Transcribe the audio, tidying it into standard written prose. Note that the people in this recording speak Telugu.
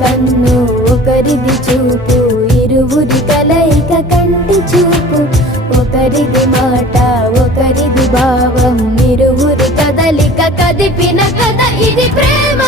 కన్ను ఒకరిది చూపు, ఇరువురి కలయిక కంటి చూపు. ఒకరిది మాట ఒకరిది భావం, ఇరువురి కదలిక కదిపిన కథ ఇది ప్రేమ.